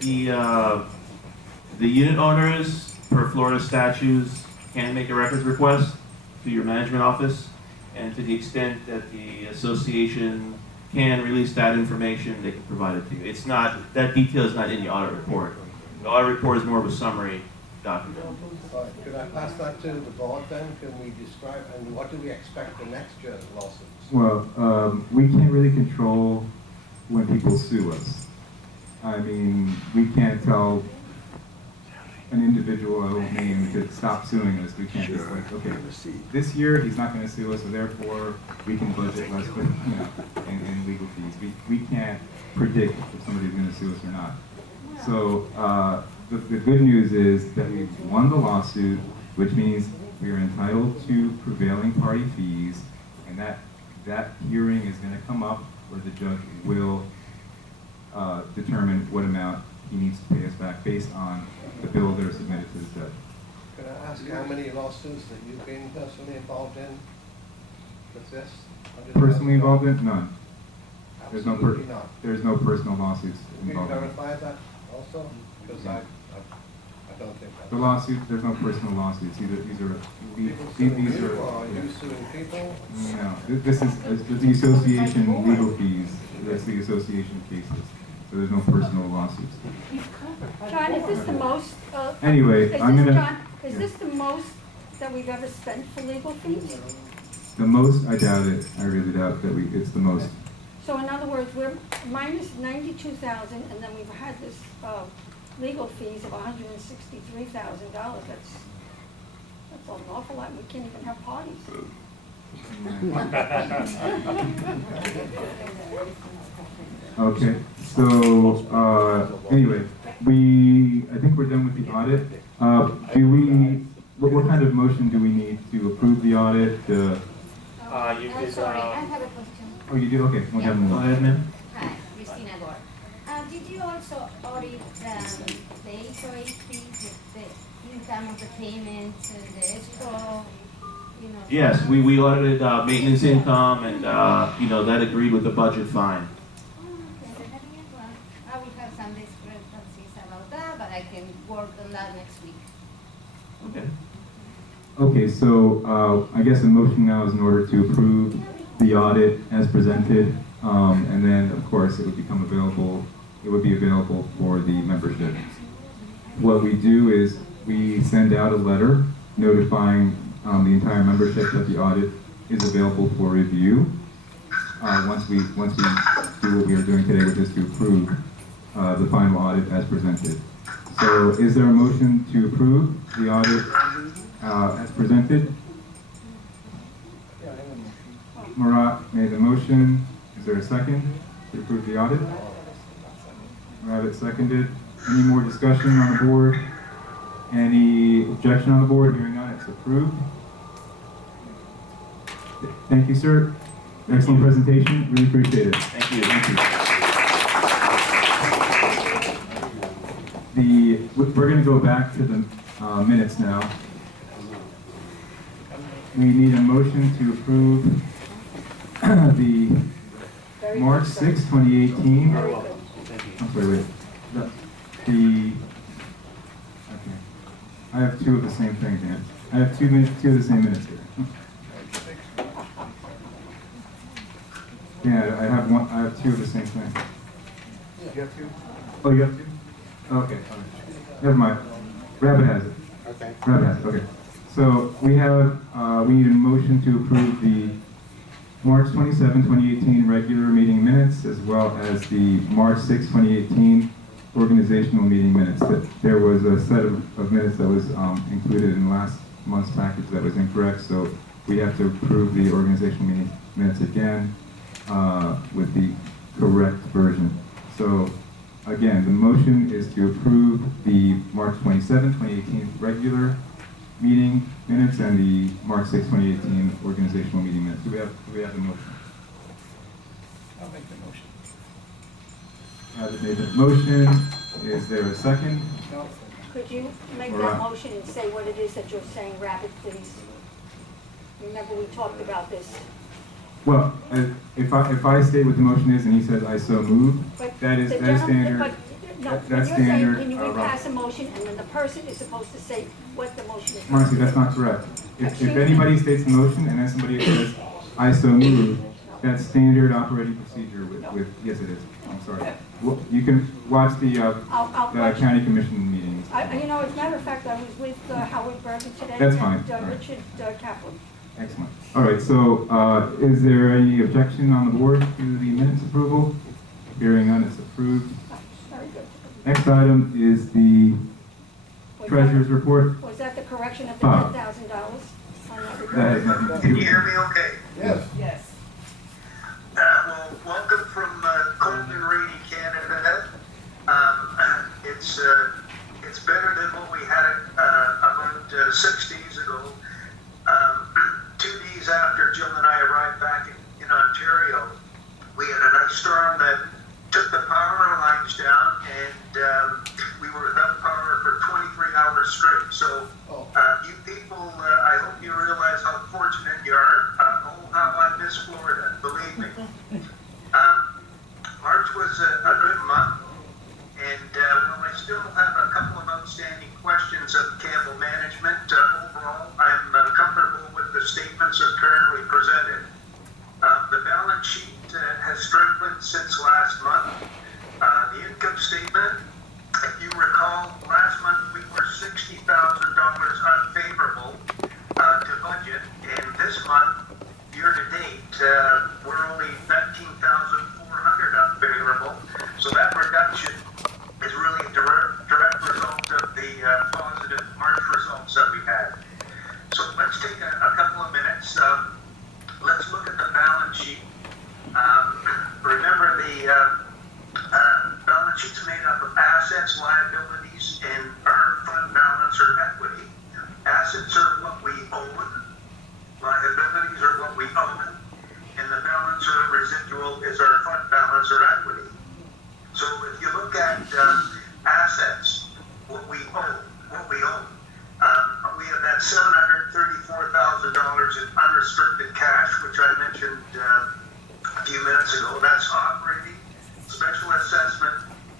The unit owners, per Florida statutes, can make a records request to your management office, and to the extent that the association can release that information, they can provide it to you. It's not, that detail is not in the audit report. The audit report is more of a summary document. All right, could I pass that to the board then? Can we describe, and what do we expect the next year's lawsuits? Well, we can't really control when people sue us. I mean, we can't tell an individual, I won't name, to stop suing us. We can't just like, okay, this year he's not going to sue us, so therefore we can budget less, but in legal fees. We can't predict if somebody's going to sue us or not. So the good news is that we won the lawsuit, which means we are entitled to prevailing party fees, and that hearing is going to come up where the judge will determine what amount he needs to pay us back based on the bills that are submitted to the judge. Can I ask how many lawsuits that you've been personally involved in with this? Personally involved in? None. Absolutely not. There's no personal lawsuits Can you involved. verify that also? Because I don't think that's... The lawsuit, there's no personal lawsuits. These People are, suing you, or are you suing people? no, this is the association legal fees. That's the association cases. So there's no personal lawsuits. John, is this the most? Anyway, I'm gonna- John, is this the most that we've ever spent for legal fees? The most, I doubt it. I really doubt that it's the most. So in other words, we're minus 92,000, and then we've had this legal fees of $163,000. That's an awful lot. We can't even have parties. Okay, so anyway, I think we're done with the audit. What kind of motion do we need to approve the audit? You I'm did, sorry, I have a question. Oh, you do? Okay, we'll have go more. ahead, ma'am. Hi, Christina Gore. Did you also audit the HOA fees, the income of the payments, and the escrow, you know? Yes, we audited maintenance income, and, that agreed with the budget fine. Oh, okay, well, I will have some discrepancies about that, but I can work on that next week. Okay. Okay, so I guess the motion now is in order to approve the audit as presented, and then of course it would become available. It would be available for the membership. What we do is we send out a letter notifying the entire membership that the audit is available for review. Once we do what we are doing today, which is to approve the final audit as presented. So, is there a motion to approve the audit as presented? Marat made the motion. Is there a second to approve the audit? Rabbit seconded. Any more discussion on the board? Any objection on the board? Hearing none, it's approved. Thank you, sir. Excellent presentation. Really appreciate it. Thank you. Thank you. We're going to go back to the minutes now. We need a motion to approve the March 6, 2018. Very welcome. Thank you. I'm sorry, wait. Okay. I have two of the same thing here. I have two of the same minutes here. Yeah, I have two of the same thing. You have two? Oh, you have two? Okay. All right. Never mind. Rabbit has it. Okay. Rabbit has it. Okay. So we need a motion to approve the March 27, 2018 regular meeting minutes, as well as the March 6, 2018 organizational meeting minutes. There was a set of minutes that was included in last month's package that was incorrect, so we have to approve the organizational meeting minutes again with the correct version. So again, the motion is to approve the March 27, 2018 regular meeting minutes and the March 6, 2018 organizational meeting minutes. Do we have the motion? I'll make the motion. Have made the motion. Is there a second? Could you make All that right. motion and say what it is that you're saying, Rabbit, please? Remember, we talked about this. Well, if I state what the motion is and he says I so move, But that is the that is gentleman- standard. No, That's you're saying, standard, can you Rob. repass a motion, and then the person is supposed to say what the motion is? Marcy, that's not correct. If anybody states the motion and then somebody says, I so move, that's standard operating procedure with, yes it is, I'm sorry. Well, you can watch the I'll watch. county commission meetings. You know, as a matter of fact, I was with Howard Bergen today. That's fine. And All right. Richard Kaplan. Excellent. All right, so is there any objection on the board to the minutes approval? Hearing none, it's approved. Very good. Next item is the Was treasurer's report. that- Was that the correction of the Ah. $10,000 on that report? That has nothing to Can do you with hear it. me okay? Yes. Yes. Well, welcome from cold and rainy Canada. It's better than what we had about 6 days ago. 2 days after Jill and I arrived back in Ontario, we had a nice storm that took the power lines down, and we were without power for 23 hours straight. So you people, I hope you realize how fortunate you are. Oh, how I miss Florida, believe me. March was a good month, and while I still have a couple of outstanding questions of Campbell management, overall, I'm comfortable with the statements that currently presented. The balance sheet has strengthened since last month. The income statement, if you recall, last month we were $60,000 unfavorable to budget, and this month, year to date, we're only 19,400 unfavorable. So that reduction is really a direct result of the positive March results that we had. So let's take a couple of minutes. Let's look at the balance sheet. Remember, the balance sheet's made up of assets, liabilities, and our fund balance or equity. Assets are what we own, liabilities are what we own, and the balance or residual is our fund balance or equity. So if you look at assets, what we own, we have that $734,000 in unrestricted cash, which I mentioned a few minutes ago. That's operating, special assessment,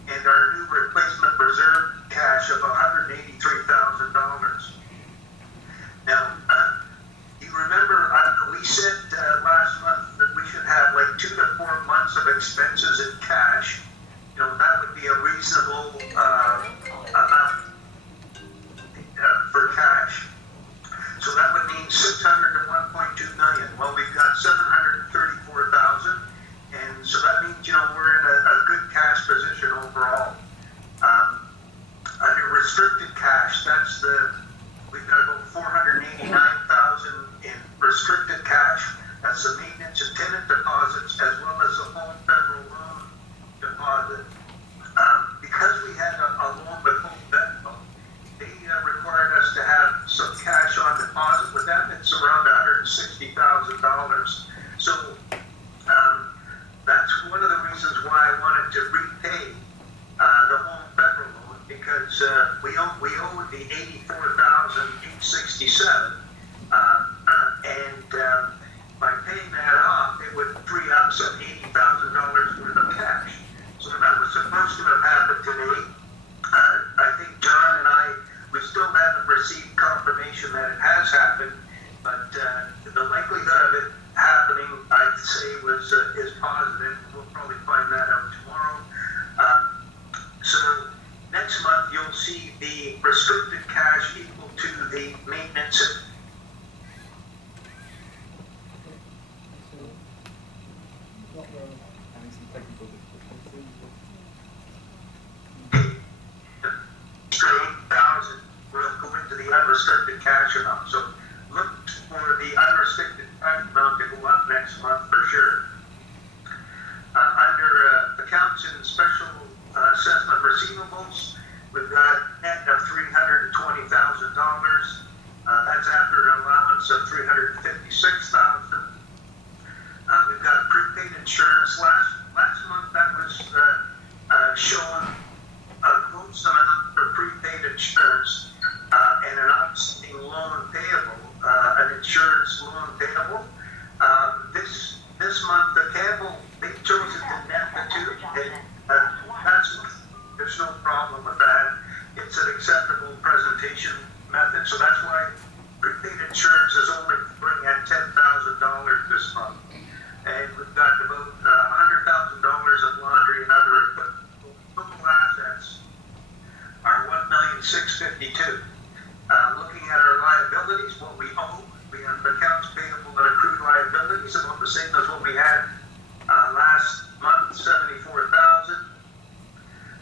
and our new replacement reserve cash of $183,000. Now, you remember we said last month that we should have like 2 to 4 months of expenses in cash. You know, that would be a reasonable amount for cash. So that would mean 600 to 1.2 million. Well, we've got 734,000, and so that means, you know, we're in a good cash position overall. Under restricted cash, we've got about 489,000 in restricted cash. That's the maintenance and tenant deposits, as well as the home federal loan deposit. Because we had a loan with Home Federal, they required us to have some cash on deposit with them. It's around $160,000. So that's one of the reasons why I wanted to repay the Home Federal loan, because we owe the $84,867, and by paying that off, it would free up some $80,000 worth of cash. So that was supposed to have happened today. I think John and we still haven't received confirmation that it has happened, but the likelihood of it happening, I'd say, is positive. We'll probably find that out tomorrow. So next month, you'll see the restricted cash equal to the maintenance. $8,000 will go into the unrestricted cash amount. So look for the unrestricted cash amount to go up next month for sure. Under accounts and special assessment receivables, we've got a net of $320,000. That's after an allowance of $356,000. We've got prepaid insurance. Last month that was showing a close amount for prepaid insurance and an outstanding loan payable, an insurance loan payable. This month, the Campbell, they've chosen to net the two. There's no with that. It's an acceptable presentation method, so that's why prepaid insurance is only bringing at $10,000 this month. And we've got about $100,000 of laundry and other equipment. Total assets are $1,652,000. Looking at our liabilities, what we owe, we have accounts payable and accrued liabilities about the same as what we had last month, $74,000.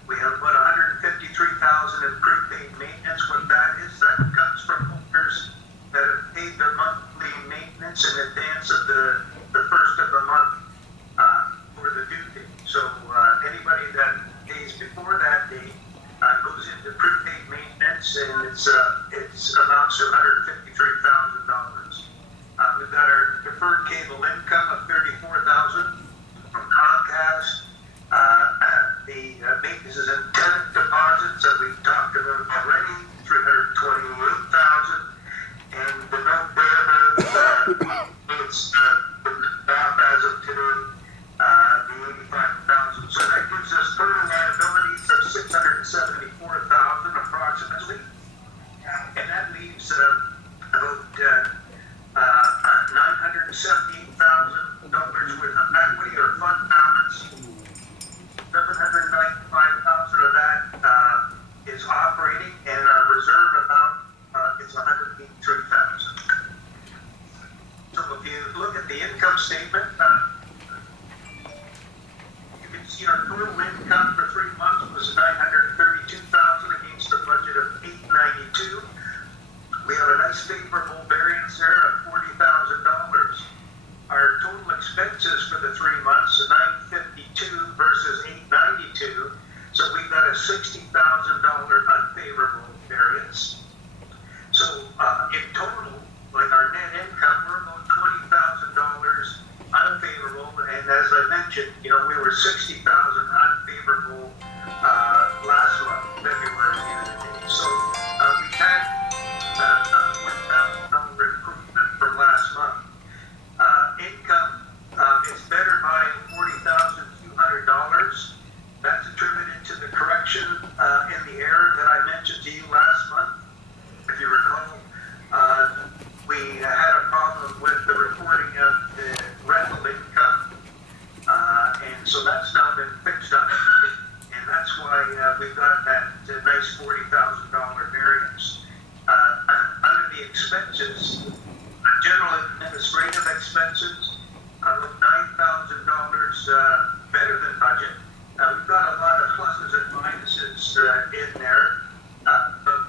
We have about $153,000 in prepaid maintenance. What that is, that comes from owners that have paid their monthly maintenance in advance of the first of the month for the due date. So anybody that pays before that date goes into prepaid maintenance, and it's amounts to $153,000. We've got our deferred cable income of $34,000 from Comcast. The maintenance and tenant deposits that we've talked about already, $328,000. And the note payable, it's as of today, the $85,000. So that gives us total liabilities of $674,000 approximately. And that leaves about $978,000 worth of equity or fund balance. $795,000 of that is operating, and our reserve amount is $183,000. So if you look at the income statement, you can see our total income for 3 months was $932,000 against a budget of $892,000. We have a nice favorable variance there of $40,000. Our total expenses for the 3 months are $952,000 versus $892,000. So we've got a $60,000 unfavorable variance. So in total, like our net income, we're about $20,000 unfavorable. And as I mentioned, we were $60,000 unfavorable last month, February the other day. So we had a $1,000 improvement from last month. Income is better by $40,200. That's attributed to the correction in the error that I mentioned to you last month. If you recall, we had a problem with the reporting of the rental income, and so that's now been fixed up, and that's why we've got that nice $40,000 variance. Under the expenses, general administrative expenses, about $9,000 better than budget. We've got a lot of pluses and minuses in there, but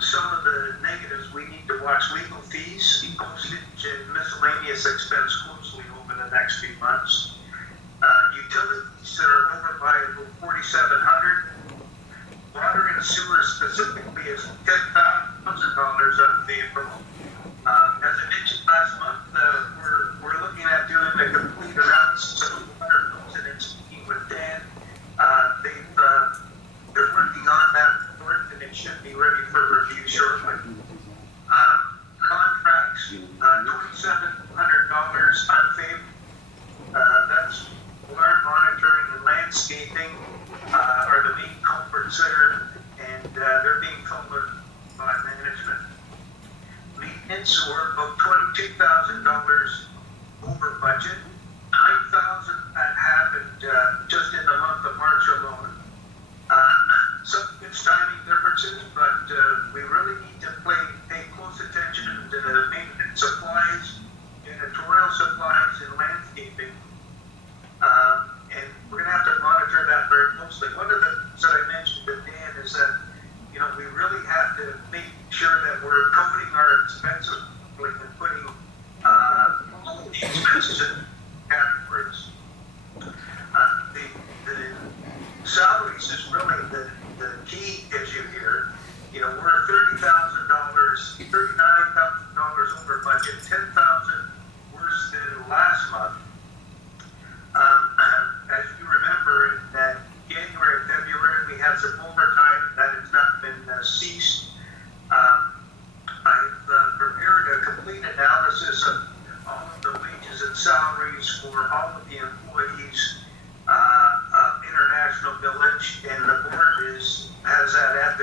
some of the negatives we need to watch: legal fees, postage, and miscellaneous expense closely over the next few months. Utilities are over by about $4,700. Water and sewer specifically is $10,000 unfavorable. As I mentioned last month, we're looking at doing a complete analysis of water bills, and it's speaking with Dan. They're working on that report, and it should be ready for review shortly. Contracts, $2,700 unfavorable. That's alarm monitoring and landscaping are the main culprits there, and they're being covered by management. Maintenance were about $22,000 over budget. $9,000 that happened just in the month of March alone. Some it's timing differences, but we really need to pay close attention to the maintenance supplies, janitorial supplies, and landscaping. And we're going to have to monitor that very closely. One of the things that I mentioned to Dan is that, we really have to make sure that we're coding our expenses and putting all of the expenses in categories. The salaries is really the key issue here. We're $30,000, $39,000 over budget, $10,000 worse than last month. As you remember, in January and February, we had some overtime that has not been ceased. I've prepared a complete analysis of all of the wages and salaries for all of the employees of International Village, and the board is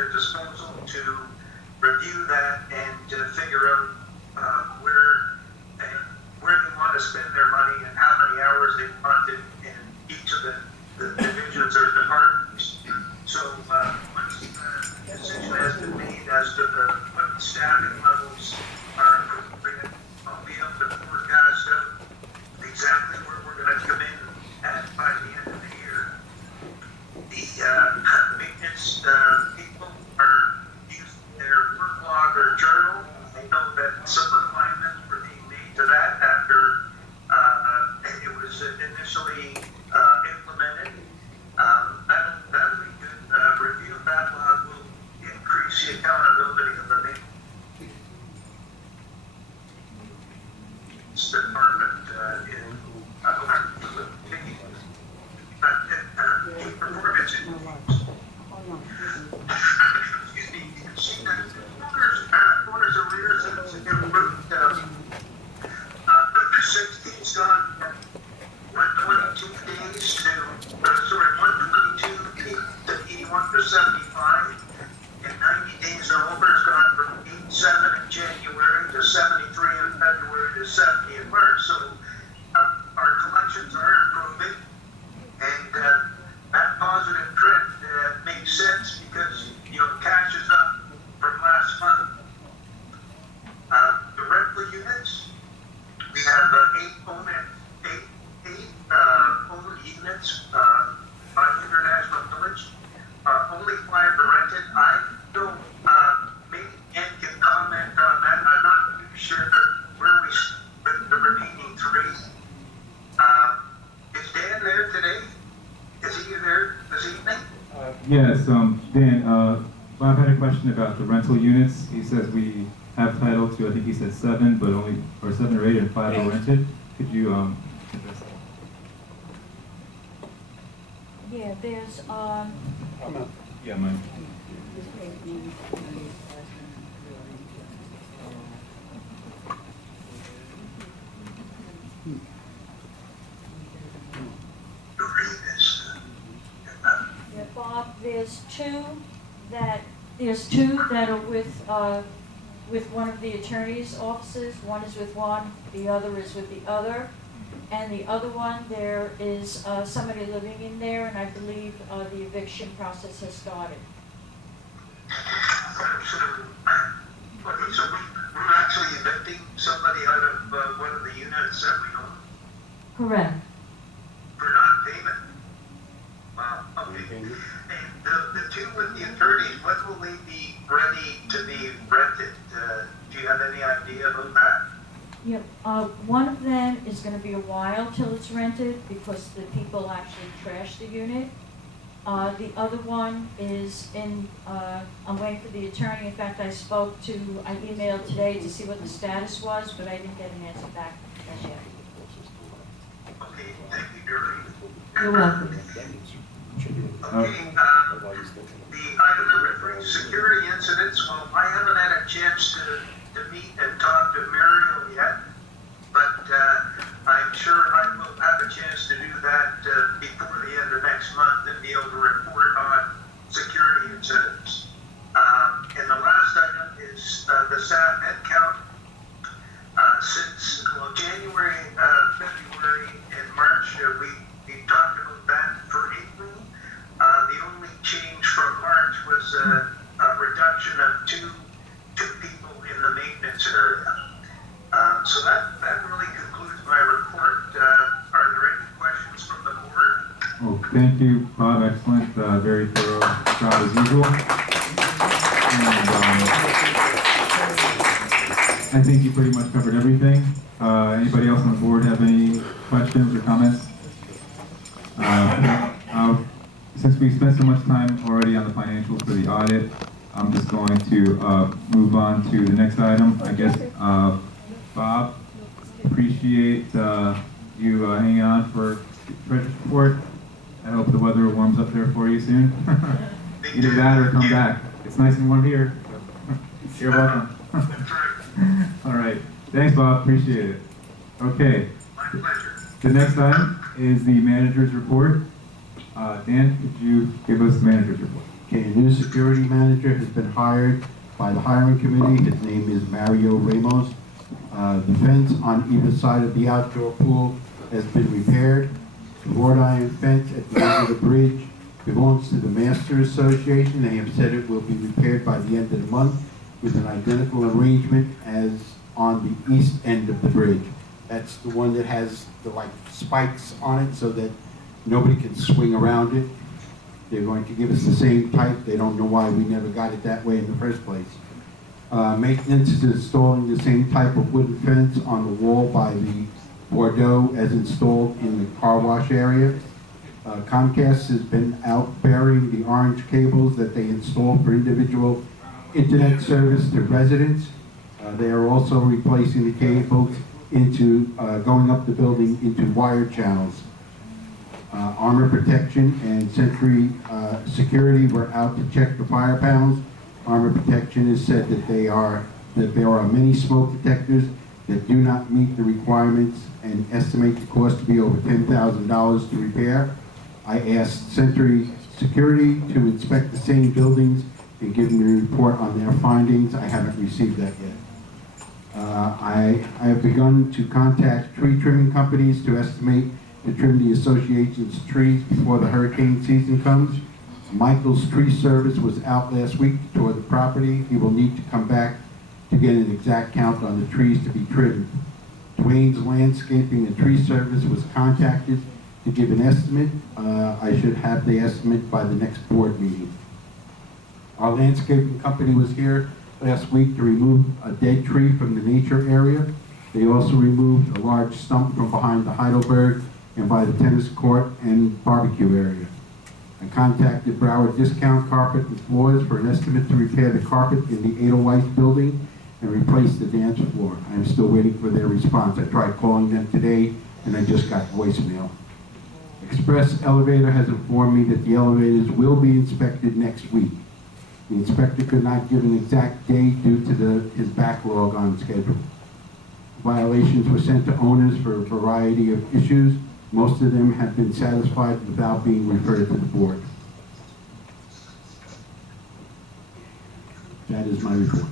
their disposal to review that and figure out where they want to spend their money and how many hours they want in each of the divisions or departments. So once the decision has been made as to what the staffing levels are appropriate, I'll be able to forecast out exactly where we're going to come in at by the end of the year. The maintenance people are using their work log or journal. I know that some refinements were being made to that after it was initially implemented. That'll be good. Review of backlog will increase the accountability of the maintenance department in performance. Excuse me, you can see that orders arrears has improved. 60's gone from 122 days to 122 to 81 to 75, and 90 days or over has gone from 87 in January to 73 in February to 70 in March. So our collections are improving, and that positive trend makes sense because cash is up from last month. The rental units, we have eight owned units by International Village. Only 5 are rented. I don't, maybe Ken can comment on that. I'm not too sure where we with the remaining 3. Is Dan there today? Is he there this evening? Yes, Dan, Bob had a question about the rental units. He says we have title to, I think he said 7, but only, or 7 or 8 and 5 are rented. Could you address that? Yeah, there's, Yeah, mine. Read this. yeah, Bob, there's two that are with one of the attorney's offices. One is with one, the other is with the other. And the other one, there is somebody living in there, and I believe the eviction process has started. So we're actually evicting somebody out of one of the units that we own Correct. for non-payment. Wow, okay. And the 2 with the attorneys, when will they be ready to be rented? Do you have any idea about that? Yep, one of them is gonna be a while till it's rented because the people actually trash the unit. The other one is I'm waiting for the attorney. In fact, I emailed today to see what the status was, but I didn't get an answer back as yet. Okay, thank you, Gary. You're welcome. Okay, the item number 3, security incidents. Well, I haven't had a chance to meet and talk to Mario yet, but I'm sure I will have a chance to do that before the end of next month and be able to report on security incidents. And the last item is the staff head count. Since January, February, and March, we talked about that for April. The only change from March was a reduction of two people in the maintenance area. So that really concludes my report. Are there any questions from the board? Oh, thank you, Bob. Excellent. Very thorough job as usual. And I think you pretty much covered everything. Anybody else on the board have any questions or comments? Since we spent so much time already on the financials for the audit, I'm just going to move on to the next item. I guess, Bob, appreciate you hanging on for treasurer's report. I hope the weather warms up there for you soon. Either that or come back. It's nice and warm here. You're welcome. That's right. All right. Thanks, Bob. Appreciate it. Okay. My pleasure. The next item is the manager's report. Dan, could you give us the manager's report? Okay, a new security manager has been hired by the hiring committee. His name is Mario Ramos. The fence on either side of the outdoor pool has been repaired. The wrought iron fence at the end of the bridge belongs to the Master Association. They have said it will be repaired by the end of the month with an identical arrangement as on the east end of the bridge. That's the one that has the like spikes on it so that nobody can swing around it. They're going to give us the same type. They don't know why we never got it that way in the first place. Maintenance is installing the same type of wooden fence on the wall by the Bordeaux as installed in the car wash area. Comcast has been out burying the orange cables that they installed for individual internet service to residents. They are also replacing the cables into going up the building into wired channels. Armor Protection and Century Security were out to check the fire panels. Armor Protection has said that there are many smoke detectors that do not meet the requirements and estimate the cost to be over $10,000 to repair. I asked Century Security to inspect the same buildings and give me a report on their findings. I haven't received that yet. I have begun to contact tree trimming companies to estimate to trim the association's trees before the hurricane season comes. Michael's Tree Service was out last week to tour the property. He will need to come back to get an exact count on the trees to be trimmed. Dwayne's Landscaping and Tree Service was contacted to give an estimate. I should have the estimate by the next board meeting. Our landscaping company was here last week to remove a dead tree from the nature area. They also removed a large stump from behind the Heidelberg and by the tennis court and barbecue area. I contacted Broward Discount Carpet and Floors for an estimate to repair the carpet in the Edelweiss building and replace the dance floor. I am still waiting for their response. I tried calling them today and I just got voicemail. Express Elevator has informed me that the elevators will be inspected next week. The inspector could not give an exact date due to his backlog on schedule. Violations were sent to owners for a variety of issues. Most of them have been satisfied without being referred to the board. That is my report.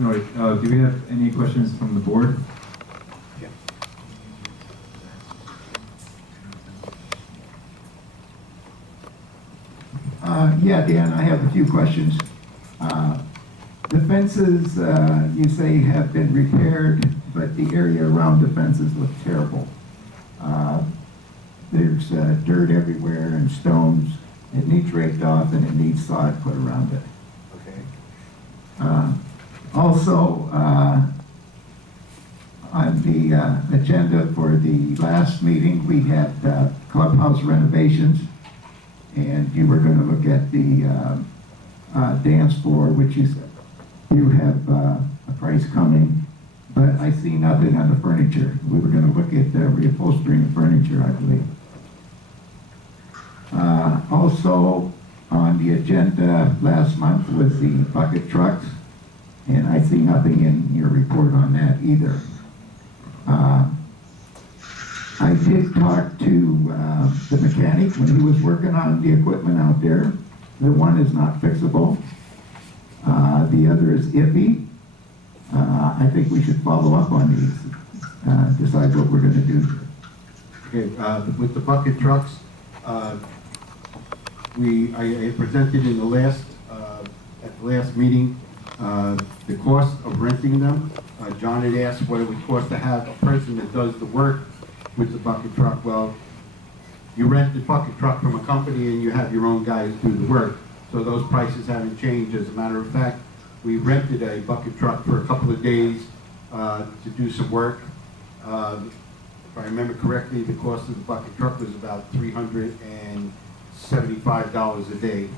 All right, do we have any questions from the board? Yeah. Yeah, Dan, I have a few questions. The fences, you say have been repaired, but the area around the fences look terrible. There's dirt everywhere and stones. It needs raked off and it needs sod put around it. Okay. Also, on the agenda for the last meeting, we had clubhouse renovations, and you were going to look at the dance floor, which you have a price coming, but I see nothing on the furniture. We were going to look at reupholstering the furniture, I believe. Also, on the agenda last month was the bucket trucks, and I see nothing in your report on that either. I did talk to the mechanic when he was working on the equipment out there. The one is not fixable. The other is iffy. I think we should follow up on these, decide what we're going to do. Okay, with the bucket trucks, I presented in the last, at the last meeting, the cost of renting them. John had asked what it would cost to have a person that does the work with the bucket truck. Well, you rent the bucket truck from a company and you have your own guys do the work. So those prices haven't changed. As a matter of fact, we rented a bucket truck for a couple of days to do some work. If I remember correctly, the cost of the bucket truck was about $375 a day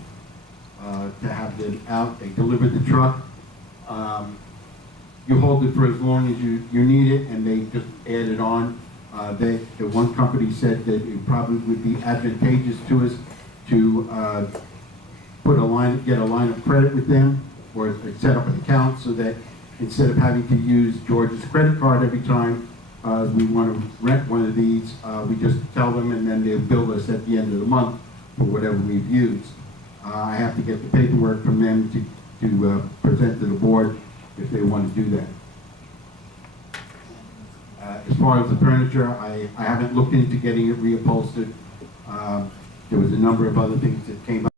to have them out. They delivered the truck. You hold it for as long as you need it, and they just add it on. The one company said that it probably would be advantageous to us to get a line of credit with them, or set up an account so that instead of having to use George's credit card every time we want to rent one of these, we just tell them and then they'll bill us at the end of the month for whatever we've used. I have to get the paperwork from them to present to the board if they want to do that. As far as the furniture, I haven't looked into getting it reupholstered. There was a number of other things that came up.